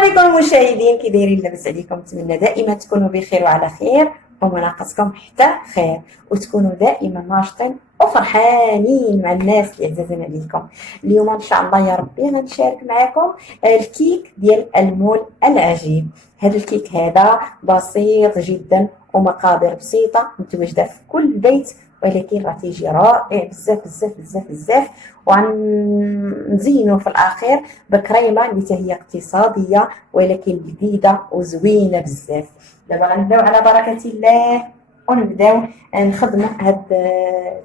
عليكم المشاهدين، كي دايرين؟ لاباس عليكم؟ نتمنى دائما تكونوا بخير وعلى خير ومناقصكم حتى خير، وتكونوا دائما ناشطين وفرحانين مع الناس اللي عزازين عليكم. اليوم ان شاء الله يا ربي غنشارك معكم الكيك ديال المول العجيب. هذا الكيك هذا بسيط جدا ومقادير بسيطه متواجده في كل بيت، ولكن راه تيجي رائع بزاف بزاف بزاف بزاف. وغنزينو في الاخير بكريمه اللي هي اقتصاديه ولكن جديده وزوينه بزاف. دابا غنبداو على بركه الله ونبداو نخدموا هاد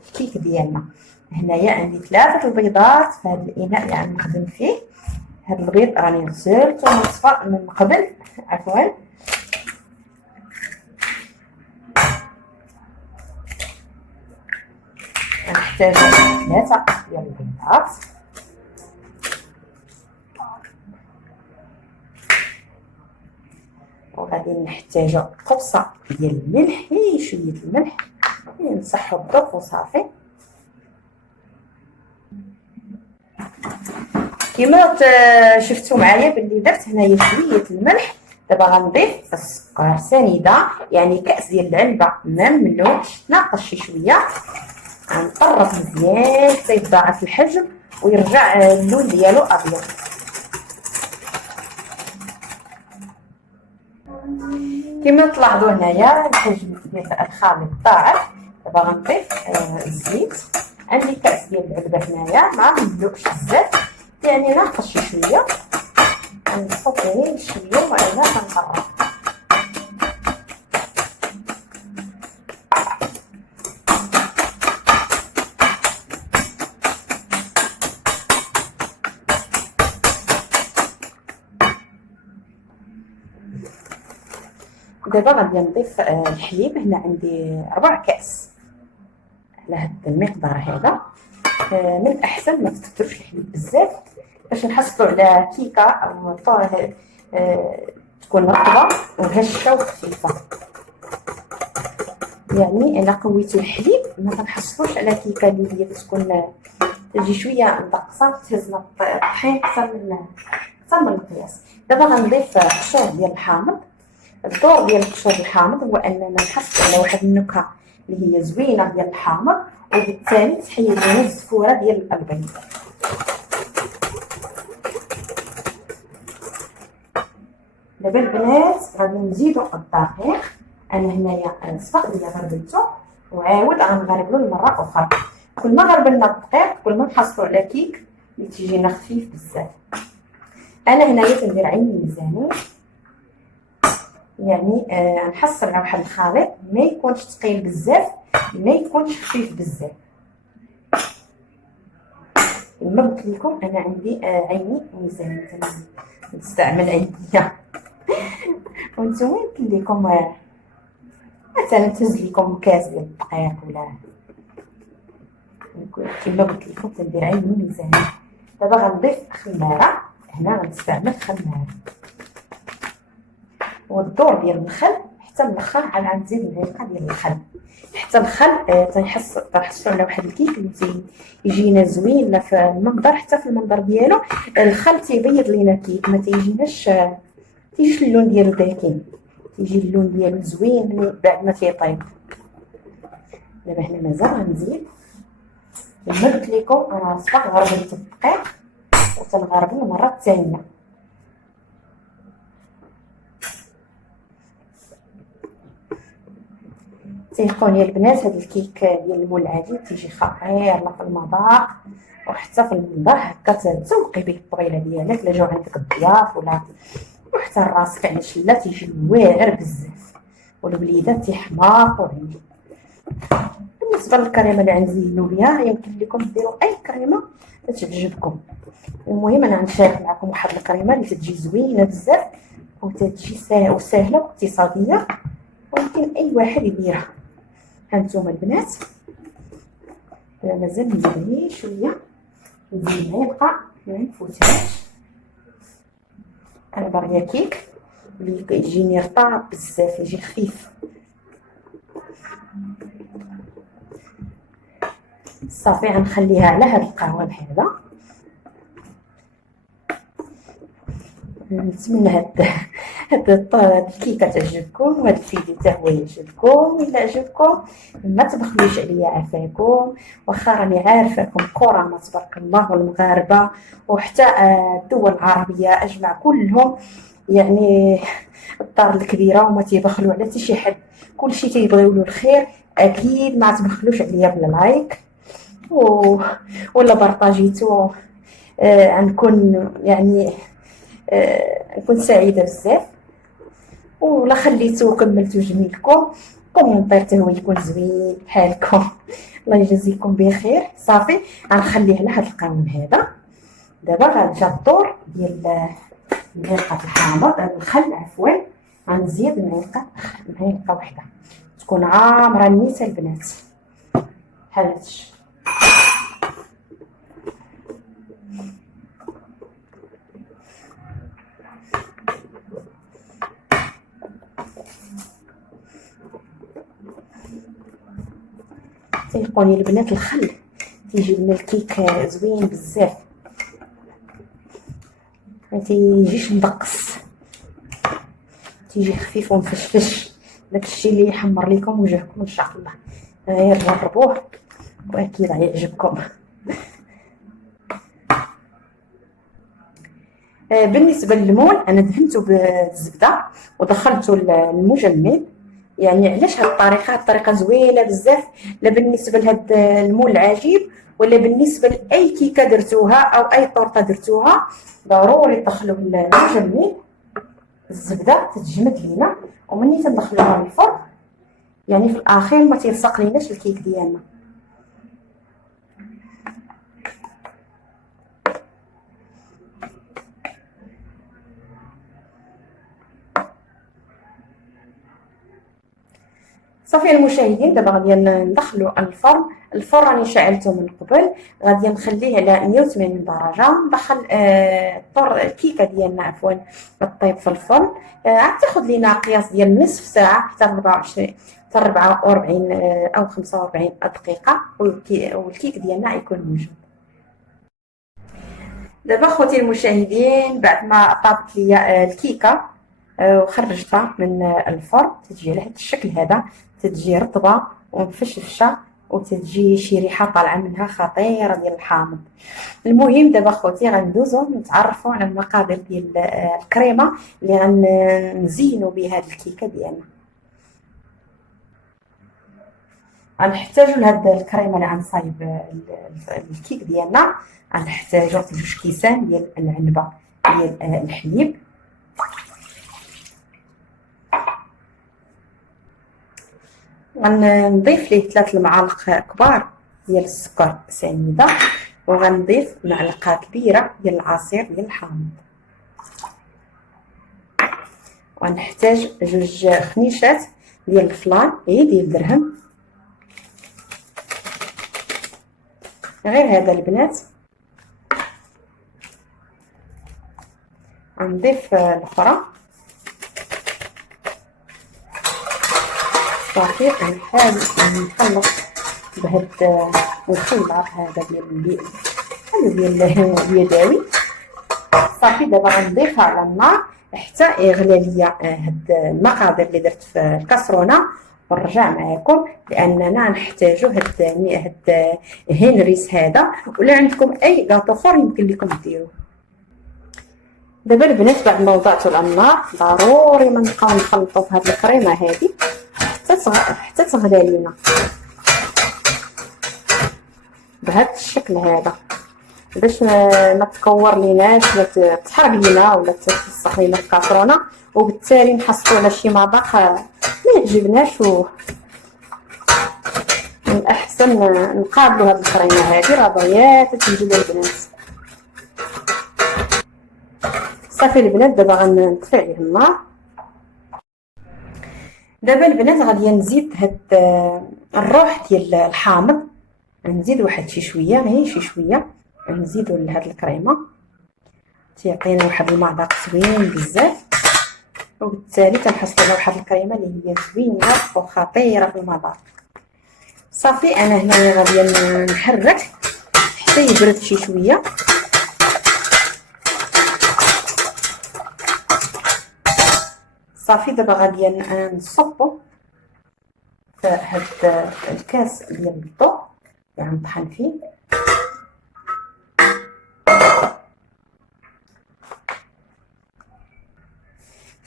الكيك ديالنا. هنايا عندي 3 البيضات في هذا الاناء اللي غنخدم فيه. هاد البيض راني غسلته ومصفى من قبل، عفوا. نحتاج 3 ديال البيضات، وغادي نحتاجو قبصه ديال الملح، شويه الملح نصحو الظرف وصافي. كما شفتوا معايا باللي درت هنايا شويه الملح. دابا غنضيف السكر سنيده، يعني كاس ديال العلبه ما مملوش، ناقص شي شويه. غنطرف مزيان حتى يتضاعف الحجم ويرجع اللون ديالو ابيض. كما تلاحظوا هنايا الحجم ديال الخليط ضاعف. دابا غنضيف الزيت. عندي كاس ديال العلبه هنايا ما مملوش بزاف، يعني ناقص شي شويه. غنصفو غير شويه وانا غنطرف. دابا غادي نضيف الحليب. هنا عندي 4 كاس على هذا المقدار هذا. من الاحسن ما تكثروش الحليب بزاف باش نحصلوا على كيكه او تكون رطبه وهشه وخفيفه. يعني الا قويتوا الحليب ما كنحصلوش على كيكه اللي هي تكون تجي شويه مدقصه تهزنا الطحين اكثر من القياس. دابا غنضيف قشور ديال الحامض. الدور ديال القشور الحامض هو اننا نحصل على واحد النكهه اللي هي زوينه ديال الحامض، وبالتالي تحيد لنا الزفوره ديال البيض. دابا البنات غادي نزيدو الدقيق. انا هنايا سبق لي غربلته وعاود غنغربلو لمره اخرى. كل ما غربلنا الدقيق كل ما نحصلوا على كيك اللي تيجينا خفيف بزاف. انا هنايا كندير عين ميزاني، يعني نحصل على واحد الخليط ما يكونش ثقيل بزاف ما يكونش خفيف بزاف. كما قلت لكم انا عندي عيني ميزاني، نستعمل عينيا. وانتم يمكن لكم مثلا تهز لكم كاس ديال الدقيق ولا كما قلت لكم تندير عيني ميزاني. دابا غنضيف خماره. هنا غنستعمل خماره، والدور ديال الخل حتى الاخر غنزيد معلقه ديال الخل. حتى الخل تنحصلوا على واحد الكيك اللي يجينا زوين لا في المنظر حتى في المنظر ديالو. الخل تيبيض لينا الكيك، ما تيجيناش تيجيش اللون ديالو داكن، تيجي اللون ديالو زوين من بعد ما تيطيب. دابا هنا مازال غنزيد. كما قلت لكم انا سبق غربلت الدقيق وتنغربل المره الثانيه. تيقوني البنات هذا الكيك ديال المول العجيب تيجي خطير لا في المذاق وحتى في المنظر. هكا تزوقي به الطبيله ديالك الا جاو عندك الضياف ولا وحتى راسك على شله تيجي واعر بزاف والوليدات تيحماقوا عندي. بالنسبه للكريمه اللي غنزينوا بها يمكن لكم ديروا اي كريمه تعجبكم. المهم انا غنشارك معكم واحد الكريمه اللي تجي زوينه بزاف وتجي سهله واقتصاديه ويمكن اي واحد يديرها. هانتوما البنات مازال نزيد غير شويه، نزيد معلقه ما نفوتهاش. انا باغيه كيك اللي كيجيني رطاب بزاف، يجي خفيف. صافي غنخليها على هذا القوام هذا. نتمنى هاد الكيكه تعجبكم، وهاد الفيديو حتى هو يعجبكم. الا عجبكم ما تبخلوش عليا عافاكم، واخا راني عارفاكم كورونا تبارك الله، والمغاربه وحتى الدول العربيه اجمع كلهم يعني الدار الكبيره وما تيبخلوا على حتى شي حد، كلشي تيبغيو له الخير. اكيد ما تبخلوش عليا باللايك ولا بارطاجيتو. غنكون يعني نكون سعيده بزاف. ولا خليتو وكملتو جميلكم، كومونتير حتى هو يكون زوين بحالكم. الله يجازيكم بخير. صافي غنخليه على هذا القانون هذا. دابا غنجا الدور ديال معلقه الحامض الخل، عفوا غنزيد معلقه واحده تكون عامره نيته البنات بحال هادشي. تيقوني البنات الخل تيجي لنا الكيك زوين بزاف، ما تيجيش مدقص، تيجي خفيف ومفشفش. داكشي اللي يحمر لكم وجهكم ان شاء الله. غير جربوه واكيد غيعجبكم. بالنسبه للمول انا دهنته بالزبده ودخلته المجمد. يعني علاش هاد الطريقه زوينه بزاف، لا بالنسبه لهاد المول العجيب ولا بالنسبه لاي كيكه درتوها او اي طورطه درتوها، ضروري تدخلوا المجمد. الزبده تتجمد لينا ومني تندخلوها للفرن يعني في الاخير ما تيلصق ليناش الكيك ديالنا. صافي المشاهدين، دابا غادي ندخلوا الفرن راني شعلته من قبل، غادي نخليه على 180 درجه. ندخل الكيكه ديالنا عفوا طيب في الفرن. عاد تاخذ لينا قياس ديال نصف ساعه حتى 24 حتى 44 او 45 دقيقه، والكيك ديالنا يكون موجود. دابا خوتي المشاهدين، بعد ما طابت ليا الكيكه وخرجتها من الفرن، تجي على هذا الشكل هذا، تتجي رطبه ومفشفشه وتجي شي ريحه طالعه منها خطيره ديال الحامض. المهم دابا خوتي غندوزو نتعرفوا على المقادير ديال الكريمه اللي غنزينوا بها هذه الكيكه ديالنا. غنحتاجوا لهاد الكريمه اللي غنصايب الكيك ديالنا، غنحتاجوا 2 كيسان ديال العنبه ديال الحليب، غنضيف ليه 3 المعالق كبار ديال السكر سنيده، وغنضيف معلقه كبيره ديال العصير ديال الحامض، وغنحتاج 2 خنيشات ديال الفلان ديال الدرهم. غير هذا البنات. غنضيف الاخرى. صافي غنحاول نخلط بهاد الخلاط هذا ديال اليدوي. صافي دابا غنضيفها على النار حتى يغلى ليا هاد المقادير اللي درت في الكاسرونه، ونرجع معكم لاننا نحتاجو هاد هنريس هذا، ولا عندكم اي كاطو اخر يمكن لكم ديروه. دابا البنات بعد ما وضعته على النار ضروري ما نبقاو نخلطوا في هاد الكريمه هذه حتى تغلى لينا بهذا الشكل هذا، باش ما تكور ليناش ولا تحرق لينا ولا تفسخ لينا الكاسرونه، وبالتالي نحصلوا على شي مذاق ما يعجبناش. من الاحسن نقابلوا هذه الكريمه هذه راه بغيات تنجب البنات. صافي البنات دابا غنطفي عليه النار. دابا البنات غادي نزيد هاد الروح ديال الحامض، نزيد واحد شي شويه، غير شي شويه نزيدو لهاد الكريمه، تيعطينا واحد المذاق زوين بزاف، وبالتالي تنحصلوا على واحد الكريمه اللي هي زوينه وخطيره في المذاق. صافي انا هنا غادي نحرك حتى يبرد شي شويه. صافي دابا غادي نصبو في هاد الكاس ديال الضو اللي غنطحن فيه.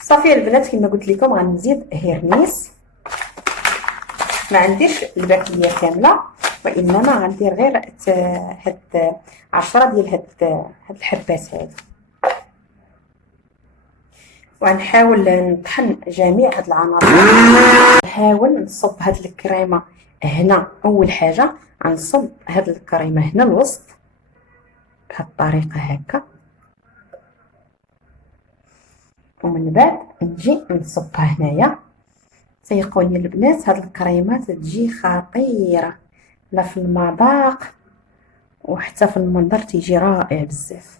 صافي البنات كما قلت لكم غنزيد هيرنيس، ما عنديش الباكيه كامله وانما غندير غير هاد 10 ديال هاد الحبات هادو، وغنحاول نطحن جميع هاد العناصر. نحاول نصب هاد الكريمه هنا. اول حاجه غنصب هاد الكريمه هنا الوسط بهاد الطريقه هكا، ومن بعد نجي نصبها هنايا. صيقوني البنات هاد الكريمه تجي خطيره، لا في المذاق وحتى في المنظر تيجي رائع بزاف.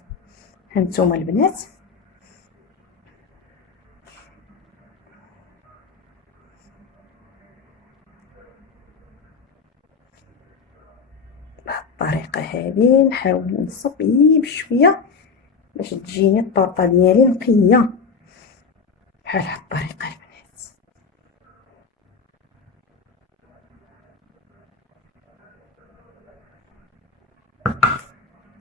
هانتوما البنات بهالطريقه هذه نحاول نصب بشويه باش تجيني الطورطه ديالي نقيه بحال هاد الطريقه البنات.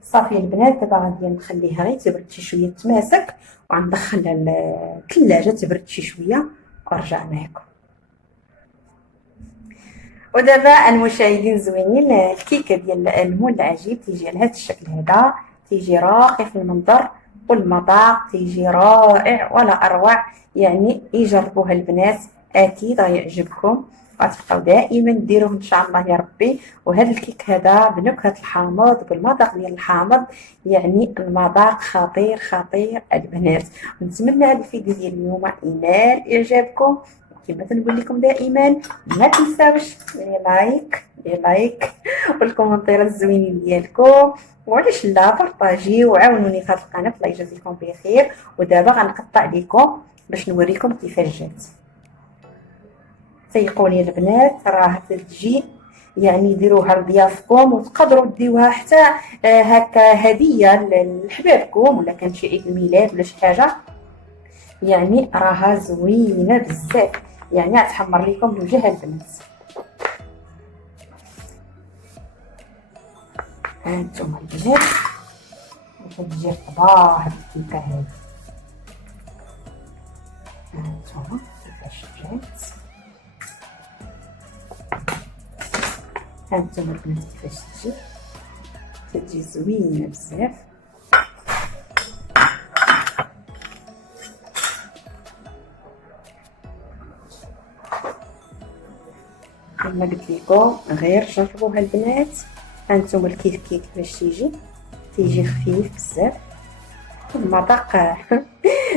صافي البنات دابا غادي نخليها غير تبرد شي شويه تماسك، وغندخلها للثلاجه تبرد شي شويه ونرجع معكم. ودابا المشاهدين زوينين، الكيكه ديال المول العجيب تيجي على هذا الشكل هذا، تيجي راقي في المنظر والمذاق تيجي رائع ولا اروع. يعني يجربوها البنات اكيد غيعجبكم، غتبقاو دائما ديروه ان شاء الله يا ربي. وهذا الكيك هذا بنكهه الحامض بالمذاق ديال الحامض، يعني المذاق خطير خطير البنات. ونتمنى هذا الفيديو ديال اليوم ينال اعجابكم. كما تنقول لكم دائما ما تنساوش لايك والكومنتير الزوينين ديالكم، وعلاش لا بارطاجي وعاونوني في هذه القناه. الله يجازيكم بخير. ودابا غنقطع لكم باش نوريكم كيفاش جات. سيقوني البنات راه تجي يعني ديروها لضيافكم، وتقدروا ديوها حتى هكا هديه لحبابكم، ولا كان شي عيد الميلاد ولا شي حاجه. يعني راها زوينه بزاف، يعني غتحمر لكم الوجه البنات. هانتوما البنات كتجي قضاء هاد الكيكه هادي. هانتوما كيفاش جات. هانتوما البنات كيفاش تجي زوينه بزاف. كما قلت لكم غير جربوها البنات. هانتوما الكيك كيفاش تيجي خفيف بزاف المذاق.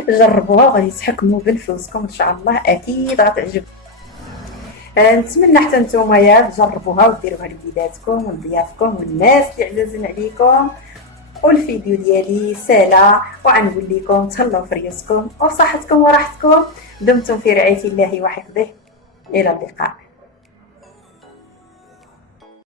جربوها وغادي تحكموا بنفوسكم ان شاء الله، اكيد غتعجبكم. نتمنى حتى نتوما يا تجربوها وديروها لوليداتكم ولضيافكم والناس اللي عزازين عليكم. والفيديو ديالي سهله، وغنقول لكم تهلاو في ريوسكم وصحتكم وراحتكم. دمتم في رعايه الله وحفظه. الى اللقاء.